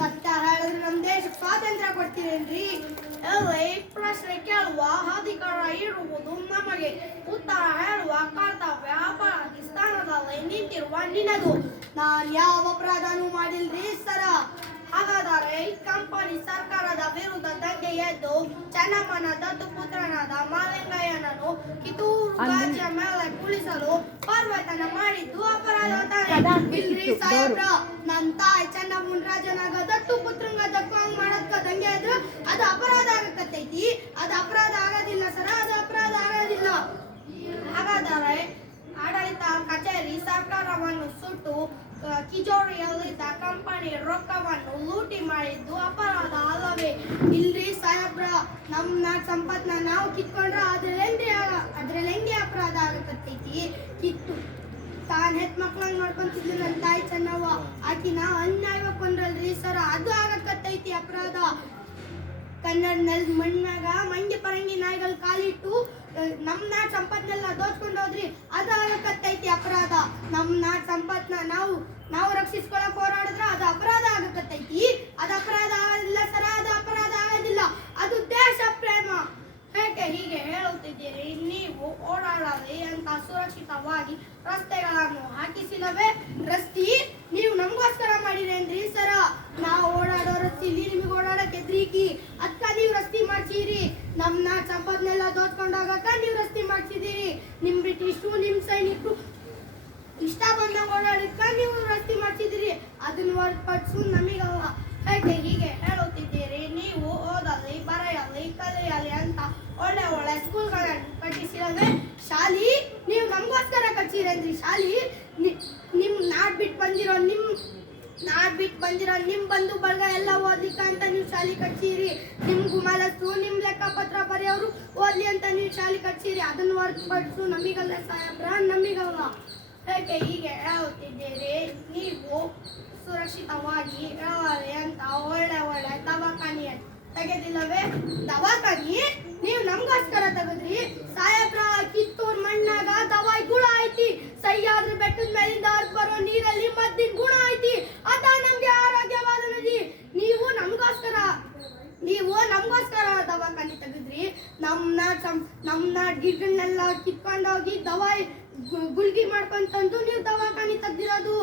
ಸತ್ಯ ಹೇಳಿದ್ರೆ ನಮ್ಮ ದೇಶಕ್ಕೆ ಸ್ವಾತಂತ್ರ್ಯ ಕೊಡ್ತೀರೇನ್ರಿ? ಈ ಪ್ರಶ್ನೆ ಕೇಳುವ ಅಧಿಕಾರ ಇರುವುದು ನಮಗೆ, ಉತ್ತರ ಹೇಳುವ ಕರ್ತವ್ಯ ಅಪರಾಧಿ ಸ್ಥಾನದಲ್ಲಿ ನಿಂತಿರುವ ನಿನದು. ನಾನು ಯಾವ ಅಪರಾಧನೂ ಮಾಡಿಲ್ರಿ ಸರ. ಹಾಗಾದರೆ ಈ ಕಂಪನಿ ಸರ್ಕಾರದ ವಿರುದ್ಧ ದಂಗೆ ಎದ್ದು ಚೆನ್ನಮ್ಮನ ದತ್ತು ಪುತ್ರನಾದ ಮಾಲಿಂಗಯ್ಯನನ್ನು ಕಿತ್ತೂರು ಗಾಜಿಯ ಮೇಲೆ ಕುಳಿಸಲು ಪರ್ವತನ ಮಾಡಿದ್ದು ಅಪರಾಧ ತಾನೇ? ಇಲ್ರಿ ಸಾಹೇಬ್ರ, ನನ್ನ ತಾಯಿ ಚೆನ್ನಮ್ಮನ ರಾಜನಾಗ ದತ್ತು ಪುತ್ರಂಗ ದಕ್ಕಂಗ್ ಮಾಡದ್ಕ ದಂಗೆ ಎದ್ರು ಅದು ಅಪರಾಧ ಆಗಕತ್ತೈತಿ. ಅದು ಅಪರಾಧ ಆಗೋದಿಲ್ಲ ಸರ, ಅದು ಅಪರಾಧ ಆಗೋದಿಲ್ಲ. ಹಾಗಾದರೆ ಆಡಳಿತ ಕಚೇರಿ ಸರ್ಕಾರವನ್ನು ಸುಟ್ಟು ಕಿಜೋರಿಯಲ್ಲಿದ್ದ ಕಂಪನಿ ರೊಕ್ಕವನ್ನು ಲೂಟಿ ಮಾಡಿದ್ದು ಅಪರಾಧ ಅಲ್ಲವೇ? ಇಲ್ರಿ ಸಾಹೇಬ್ರ, ನಮ್ಮ ನಾಡ್ ಸಂಪತ್ನ ನಾವು ಕಿತ್ಕೊಂಡ್ರ ಅದ್ರಲ್ಲಿ ಹೆಂಗೆ ಅಪರಾಧ ಆಗಕತ್ತೈತಿ? ಕಿತ್ತು ತಾನ್ ಹೆತ್ ಮಕ್ಳಂಗ್ ಮಾಡ್ಕೊಂತಿದ್ಲು ನನ್ನ ತಾಯಿ ಚೆನ್ನವ್ವ, ಆಕಿನ ಅನ್ಯಾಯವಾಗಿ ಕೊಂಡ್ರಲ್ರಿ ಸರ, ಅದು ಆಗಕತ್ತೈತಿ ಅಪರಾಧ. ಕನ್ನಡ ನೆಲದ ಮಣ್ಣಾಗ ಮಂಗಿ ಪರಂಗಿ ನಾಯಿಗಳು ಕಾಲಿಟ್ಟು ನಮ್ ನಾಡ್ ಸಂಪತ್ನೆಲ್ಲ ದೋಚ್ಕೊಂಡು ಹೋದ್ರಿ, ಅದು ಆಗಕತ್ತೈತಿ ಅಪರಾಧ. ನಮ್ ನಾಡ್ ಸಂಪತ್ನ ನಾವು ರಕ್ಷಿಸ್ಕೊಳಕ್ ಹೋರಾಡಿದ್ರ ಅದು ಅಪರಾಧ ಆಗಕತ್ತೈತಿ. ಅದು ಅಪರಾಧ ಆಗೋದಿಲ್ಲ ಸರ, ಅದು ಅಪರಾಧ ಆಗೋದಿಲ್ಲ. ಅದು ದೇಶ ಪ್ರೇಮ. ಹೇಗೆ ಹೀಗೆ ಹೇಳುತ್ತಿದ್ದೀರಿ? ನೀವು ಓಡಾಡಲಿ ಅಂತ ಸುರಕ್ಷಿತವಾಗಿ ರಸ್ತೆಗಳನ್ನು ಹಾಕಿಸಿಲ್ಲವೇ? ರಸ್ತಿ ನೀವು ನಮಗೋಸ್ಕರ ಮಾಡಿರೇನ್ರಿ ಸರ? ನಾವು ಓಡಾಡೋ ರಸ್ತಿಲಿ ನಿಮಗೆ ಓಡಾಡಕ್ಕೆ ಎದ್ರಿಕಿ, ಅದ್ಕ ನೀವು ರಸ್ತಿ ಮಾಡ್ಸಿರಿ. ನಮ್ ನಾಡ್ ಸಂಪತ್ನೆಲ್ಲ ದೋಚ್ಕೊಂಡು ಹೋಗಕ್ಕ ನೀವು ರಸ್ತಿ ಮಾಡ್ಸಿದಿರಿ. ನಿಮ್ ಬ್ರಿಟಿಷು ನಿಮ್ ಸೈನಿಕರು ಇಷ್ಟ ಬಂದಾಗ ಓಡಾಡಕ್ಕ ನೀವು ರಸ್ತಿ ಮಾಡ್ಸಿದಿರಿ. ಅದನ್ನ ಹೊರತುಪಡಿಸು ನಮಗಲ್ಲ. ಹೇಗೆ ಹೀಗೆ ಹೇಳುತ್ತಿದ್ದೀರಿ? ನೀವು ಓದಲಿ, ಬರೆಯಲಿ, ಕಲಿಯಲಿ ಅಂತ ಒಳ್ಳೆ ಒಳ್ಳೆ ಸ್ಕೂಲ್ಗಳನ್ನು ಕಟ್ಟಿಸಿರದೆ ಶಾಲಿ ನೀವು ನಮಗೋಸ್ಕರ ಕಟ್ಟಿಸಿರೇನ್ರಿ ಶಾಲಿ? ನಿಮ್ ನಾಡ್ ಬಿಟ್ಟು ಬಂದಿರೋ ನಿಮ್ ಬಂಧು ಬಳಗ ಎಲ್ಲ ಓದ್ಲಿಕ್ಕ ಅಂತ ನೀವು ಶಾಲಿ ಕಟ್ಸಿರಿ. ನಿಮ್ ಗುಮಾಲಸ್ರು ನಿಮ್ ಲೆಕ್ಕಪತ್ರ ಬರೆಯೋರು ಓದ್ಲಿ ಅಂತ ನೀವು ಶಾಲಿ ಕಟ್ಸಿರಿ. ಅದನ್ನ ಹೊರತುಪಡಿಸು ನಮಗಲ್ಲ ಸಾಹೇಬ್ರ, ನಮಗಲ್ಲ. ಹೇಗೆ ಹೀಗೆ ಹೇಳುತ್ತಿದ್ದೀರಿ? ನೀವು ಸುರಕ್ಷಿತವಾಗಿ ಇರಲಿ ಅಂತ ಒಳ್ಳೆ ಒಳ್ಳೆ ದವಾಖಾನೆ ತೆಗೆದಿಲ್ಲವೇ? ದವಾಖಾನೆ ನೀವು ನಮಗೋಸ್ಕರ ತೆಗೆದ್ರಿ ಸಾಹೇಬ್ರ. ಕಿತ್ತೂರ್ ಮಣ್ಣಾಗ ದವಾಯಿ ಗುಣ ಐತಿ, ಸಹ್ಯಾದ್ರ ಬೆಟ್ಟದ ಮೇಲಿಂದ ಹೊರಗೆ ಬರೋ ನೀರಲ್ಲಿ ಮದ್ದಿನ ಗುಣ ಐತಿ. ಅದ ನಮ್ಗೆ ಆರೋಗ್ಯವಾದ ನದಿ. ನೀವು ನಮಗೋಸ್ಕರ ದವಾಖಾನೆ ತೆಗೆದ್ರಿ. ನಮ್ಮ ನಾಡ್ ಗಿಡಗಳನ್ನೆಲ್ಲ ಕಿತ್ಕೊಂಡೋಗಿ ದವಾಯಿ ಗುಳ್ಗಿ ಮಾಡ್ಕೊಂತಂದು ನೀವು ದವಾಖಾನೆ ತೆಗ್ದಿರೋದು.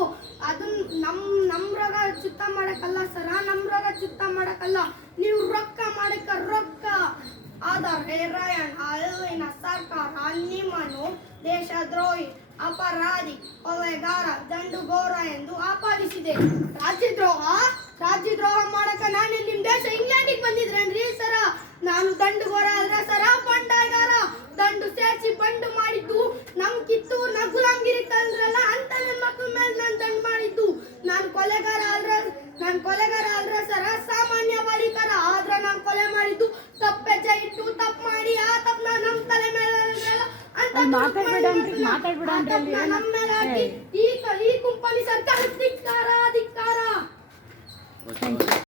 ಅದನ್ನ ನಮ್ ರೋಗ ಚುತ್ತ ಮಾಡಕ್ಕಲ್ಲ ಸರ, ನಮ್ ರೋಗ ಚುತ್ತ ಮಾಡಕ್ಕಲ್ಲ. ನೀವು ರೊಕ್ಕ ಮಾಡಕ್ಕ ರೊಕ್ಕ. ಆದರೆ ಅಲ್ಲಿನ ಸರ್ಕಾರ ನಿಮ್ಮನ್ನು ದೇಶದ್ರೋಹಿ, ಅಪರಾಧಿ, ಕೊಲೆಗಾರ, ದಂಡುಗೋರ ಎಂದು ಆಪಾದಿಸಿದೆ. ರಾಜ್ಯದ್ರೋಹ ಮಾಡಕ ನಾನು ನಿಮ್ ದೇಶ ಇಂಗ್ಲೆಂಡಿಗೆ ಬಂದಿದ್ರೇನ್ರಿ ಸರ? ನಾನು ದಂಡುಗೋರ ಆದ್ರ ಸರ ಬಂಡಾಯಗಾರ. ದಂಡು ಸೇರಿಸಿ ಬಂಡು ಮಾಡಿದ್ದು ನಮ್ ಕಿತ್ತೂರ್ನ ಗುಲಾಮ್ಗಿರಿ ಕಲ್ರಲ್ಲ ಅಂತ ನನ್ನ ಮಕ್ಕಳ ಮೇಲೆ ನಾನು ದಂಡು ಮಾಡಿದ್ದು. ನಾನು ಕೊಲೆಗಾರ ಆದ್ರ ಸರ ಸಾಮಾನ್ಯ ಬಲಿಕರ. ಆದ್ರ ನಾನು ಕೊಲೆ ಮಾಡಿದ್ದು ತಪ್ಪೆಜ್ಜೆ ಇಟ್ಟು ತಪ್ಪು ಮಾಡಿ ಆ ತಪ್ಪನ ನಮ್ ತಲೆ ಮೇಲೆ ಅಂತ ನಮ್ಮ ಮೇಲೆ ಹಾಕಿ ಈ ಕಂಪನಿ ಸರ್ಕಾರ ಧಿಕ್ಕಾರ.